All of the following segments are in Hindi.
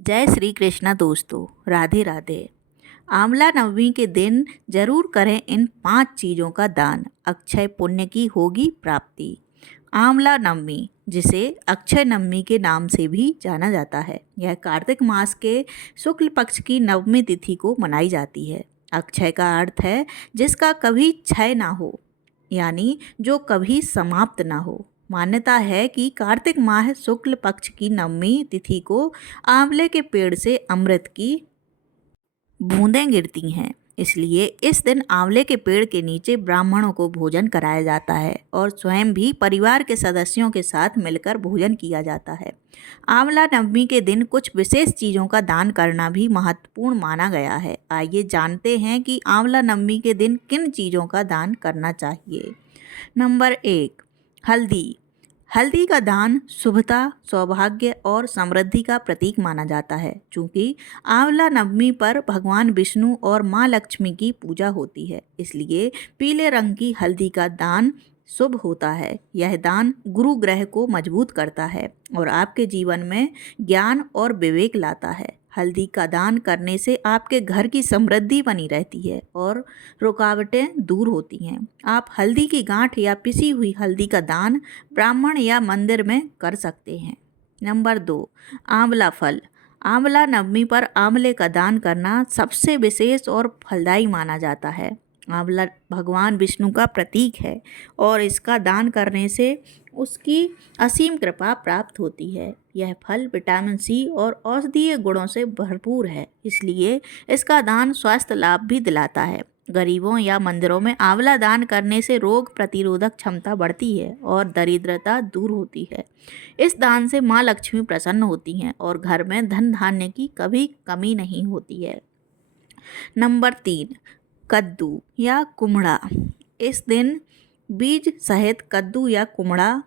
जय श्री कृष्णा दोस्तों, राधे राधे। आंवला नवमी के दिन जरूर करें इन 5 चीज़ों का दान, अक्षय पुण्य की होगी प्राप्ति। आंवला नवमी, जिसे अक्षय नवमी के नाम से भी जाना जाता है, यह कार्तिक मास के शुक्ल पक्ष की नवमी तिथि को मनाई जाती है। अक्षय का अर्थ है जिसका कभी क्षय ना हो, यानी जो कभी समाप्त ना हो। मान्यता है कि कार्तिक माह शुक्ल पक्ष की नवमी तिथि को आंवले के पेड़ से अमृत की बूंदें गिरती हैं, इसलिए इस दिन आंवले के पेड़ के नीचे ब्राह्मणों को भोजन कराया जाता है और स्वयं भी परिवार के सदस्यों के साथ मिलकर भोजन किया जाता है। आंवला नवमी के दिन कुछ विशेष चीज़ों का दान करना भी महत्वपूर्ण माना गया है। आइए जानते हैं कि आंवला नवमी के दिन किन चीज़ों का दान करना चाहिए। नंबर 1, हल्दी। हल्दी का दान शुभता, सौभाग्य और समृद्धि का प्रतीक माना जाता है। चूँकि आंवला नवमी पर भगवान विष्णु और माँ लक्ष्मी की पूजा होती है, इसलिए पीले रंग की हल्दी का दान शुभ होता है। यह दान गुरु ग्रह को मजबूत करता है और आपके जीवन में ज्ञान और विवेक लाता है। हल्दी का दान करने से आपके घर की समृद्धि बनी रहती है और रुकावटें दूर होती हैं। आप हल्दी की गांठ या पिसी हुई हल्दी का दान ब्राह्मण या मंदिर में कर सकते हैं। नंबर 2, आंवला फल। आंवला नवमी पर आंवले का दान करना सबसे विशेष और फलदायी माना जाता है। आंवला भगवान विष्णु का प्रतीक है और इसका दान करने से उसकी असीम कृपा प्राप्त होती है। यह फल विटामिन सी और औषधीय गुणों से भरपूर है, इसलिए इसका दान स्वास्थ्य लाभ भी दिलाता है। गरीबों या मंदिरों में आंवला दान करने से रोग प्रतिरोधक क्षमता बढ़ती है और दरिद्रता दूर होती है। इस दान से माँ लक्ष्मी प्रसन्न होती हैं और घर में धन धान्य की कभी कमी नहीं होती है। नंबर 3, कद्दू या कुम्हड़ा। इस दिन बीज सहित कद्दू या कुम्हड़ा,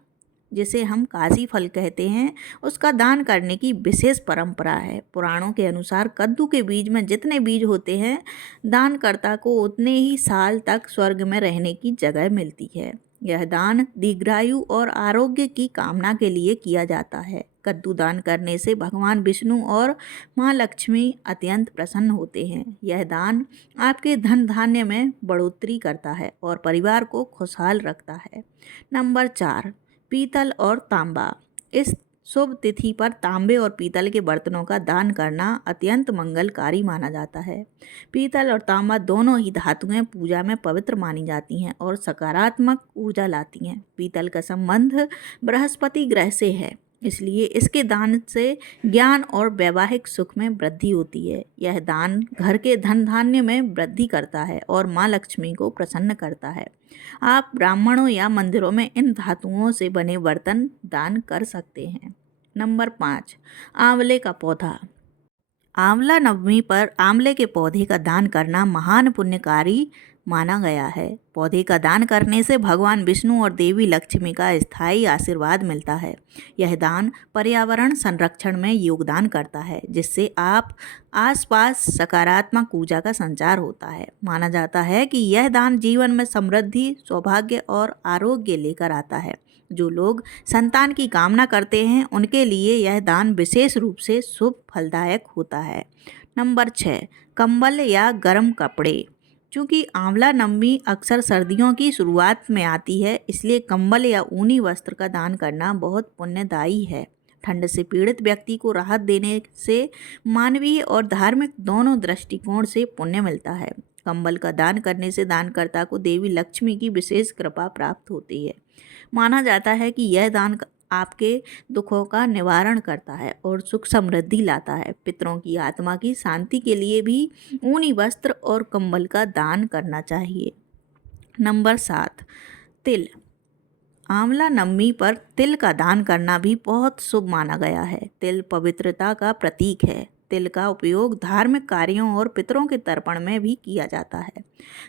जिसे हम काशी फल कहते हैं, उसका दान करने की विशेष परंपरा है। पुराणों के अनुसार कद्दू के बीज में जितने बीज होते हैं, दानकर्ता को उतने ही साल तक स्वर्ग में रहने की जगह मिलती है। यह दान दीर्घायु और आरोग्य की कामना के लिए किया जाता है। कद्दू दान करने से भगवान विष्णु और माँ लक्ष्मी अत्यंत प्रसन्न होते हैं। यह दान आपके धन धान्य में बढ़ोतरी करता है और परिवार को खुशहाल रखता है। नंबर 4, पीतल और तांबा। इस शुभ तिथि पर तांबे और पीतल के बर्तनों का दान करना अत्यंत मंगलकारी माना जाता है। पीतल और तांबा दोनों ही धातुएं पूजा में पवित्र मानी जाती हैं और सकारात्मक ऊर्जा लाती हैं। पीतल का संबंध बृहस्पति ग्रह से है, इसलिए इसके दान से ज्ञान और वैवाहिक सुख में वृद्धि होती है। यह दान घर के धन धान्य में वृद्धि करता है और माँ लक्ष्मी को प्रसन्न करता है। आप ब्राह्मणों या मंदिरों में इन धातुओं से बने बर्तन दान कर सकते हैं। नंबर 5, आंवले का पौधा। आंवला नवमी पर आंवले के पौधे का दान करना महान पुण्यकारी माना गया है। पौधे का दान करने से भगवान विष्णु और देवी लक्ष्मी का स्थायी आशीर्वाद मिलता है। यह दान पर्यावरण संरक्षण में योगदान करता है, जिससे आप आसपास सकारात्मक ऊर्जा का संचार होता है। माना जाता है कि यह दान जीवन में समृद्धि, सौभाग्य और आरोग्य लेकर आता है। जो लोग संतान की कामना करते हैं, उनके लिए यह दान विशेष रूप से शुभ फलदायक होता है। नंबर 6, कंबल या गर्म कपड़े। चूँकि आंवला नवमी अक्सर सर्दियों की शुरुआत में आती है, इसलिए कंबल या ऊनी वस्त्र का दान करना बहुत पुण्यदायी है। ठंड से पीड़ित व्यक्ति को राहत देने से मानवीय और धार्मिक दोनों दृष्टिकोण से पुण्य मिलता है। कंबल का दान करने से दानकर्ता को देवी लक्ष्मी की विशेष कृपा प्राप्त होती है। माना जाता है कि यह दान आपके दुखों का निवारण करता है और सुख समृद्धि लाता है। पितरों की आत्मा की शांति के लिए भी ऊनी वस्त्र और कंबल का दान करना चाहिए। नंबर 7, तिल। आंवला नवमी पर तिल का दान करना भी बहुत शुभ माना गया है। तिल पवित्रता का प्रतीक है। तिल का उपयोग धार्मिक कार्यों और पितरों के तर्पण में भी किया जाता है।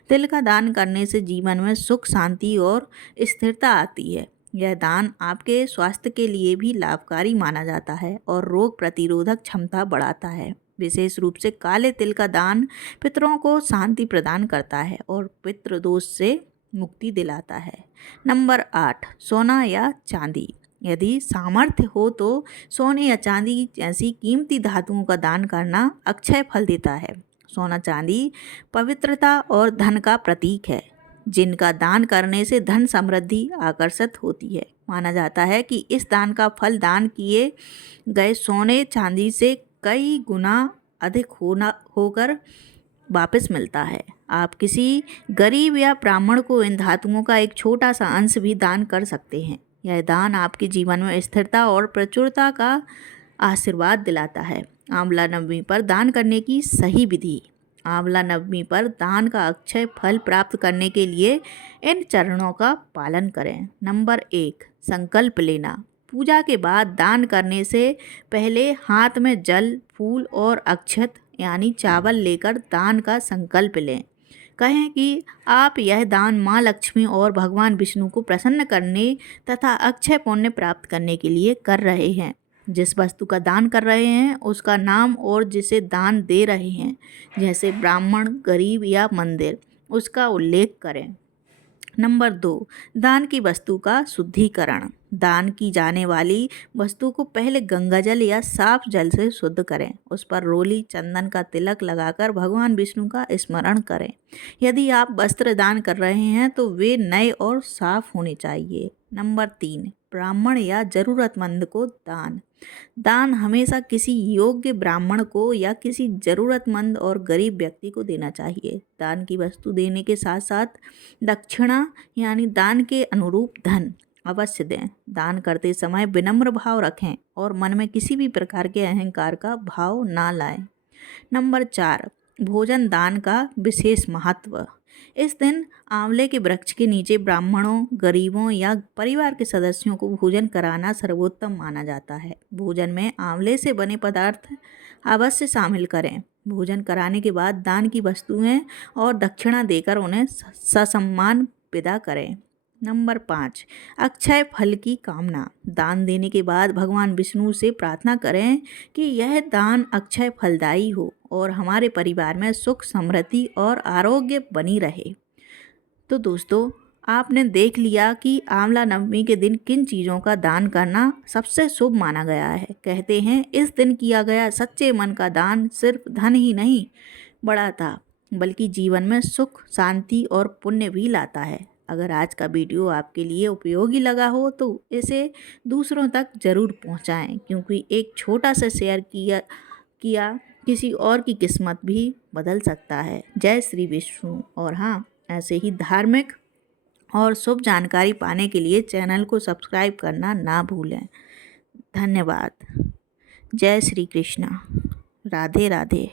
तिल का दान करने से जीवन में सुख, शांति और स्थिरता आती है। यह दान आपके स्वास्थ्य के लिए भी लाभकारी माना जाता है और रोग प्रतिरोधक क्षमता बढ़ाता है। विशेष रूप से काले तिल का दान पितरों को शांति प्रदान करता है और पितृदोष से मुक्ति दिलाता है। नंबर 8, सोना या चांदी। यदि सामर्थ्य हो तो सोने या चांदी जैसी कीमती धातुओं का दान करना अक्षय फल देता है। सोना चांदी पवित्रता और धन का प्रतीक है, जिनका दान करने से धन समृद्धि आकर्षित होती है। माना जाता है कि इस दान का फल दान किए गए सोने चांदी से कई गुना अधिक होकर वापस मिलता है। आप किसी गरीब या ब्राह्मण को इन धातुओं का एक छोटा सा अंश भी दान कर सकते हैं। यह दान आपके जीवन में स्थिरता और प्रचुरता का आशीर्वाद दिलाता है। आंवला नवमी पर दान करने की सही विधि। आंवला नवमी पर दान का अक्षय फल प्राप्त करने के लिए इन चरणों का पालन करें। नंबर 1, संकल्प लेना। पूजा के बाद दान करने से पहले हाथ में जल, फूल और अक्षत यानी चावल लेकर दान का संकल्प लें। कहें कि आप यह दान माँ लक्ष्मी और भगवान विष्णु को प्रसन्न करने तथा अक्षय पुण्य प्राप्त करने के लिए कर रहे हैं। जिस वस्तु का दान कर रहे हैं उसका नाम और जिसे दान दे रहे हैं, जैसे ब्राह्मण, गरीब या मंदिर, उसका उल्लेख करें। नंबर 2, दान की वस्तु का शुद्धिकरण। दान की जाने वाली वस्तु को पहले गंगाजल या साफ जल से शुद्ध करें। उस पर रोली चंदन का तिलक लगाकर भगवान विष्णु का स्मरण करें। यदि आप वस्त्र दान कर रहे हैं तो वे नए और साफ होने चाहिए। नंबर 3, ब्राह्मण या जरूरतमंद को दान। दान हमेशा किसी योग्य ब्राह्मण को या किसी जरूरतमंद और गरीब व्यक्ति को देना चाहिए। दान की वस्तु देने के साथ साथ दक्षिणा यानी दान के अनुरूप धन अवश्य दें। दान करते समय विनम्र भाव रखें और मन में किसी भी प्रकार के अहंकार का भाव ना लाएं। नंबर 4, भोजन दान का विशेष महत्व। इस दिन आंवले के वृक्ष के नीचे ब्राह्मणों, गरीबों या परिवार के सदस्यों को भोजन कराना सर्वोत्तम माना जाता है। भोजन में आंवले से बने पदार्थ अवश्य शामिल करें। भोजन कराने के बाद दान की वस्तुएं और दक्षिणा देकर उन्हें ससम्मान विदा करें। नंबर 5, अक्षय फल की कामना। दान देने के बाद भगवान विष्णु से प्रार्थना करें कि यह दान अक्षय फलदायी हो और हमारे परिवार में सुख, समृद्धि और आरोग्य बनी रहे। तो दोस्तों, आपने देख लिया कि आंवला नवमी के दिन किन चीज़ों का दान करना सबसे शुभ माना गया है। कहते हैं इस दिन किया गया सच्चे मन का दान सिर्फ धन ही नहीं बढ़ाता, बल्कि जीवन में सुख, शांति और पुण्य भी लाता है। अगर आज का वीडियो आपके लिए उपयोगी लगा हो तो इसे दूसरों तक ज़रूर पहुंचाएं, क्योंकि एक छोटा सा शेयर किया किसी और की किस्मत भी बदल सकता है। जय श्री विष्णु। और हाँ, ऐसे ही धार्मिक और शुभ जानकारी पाने के लिए चैनल को सब्सक्राइब करना ना भूलें। धन्यवाद। जय श्री कृष्णा। राधे राधे।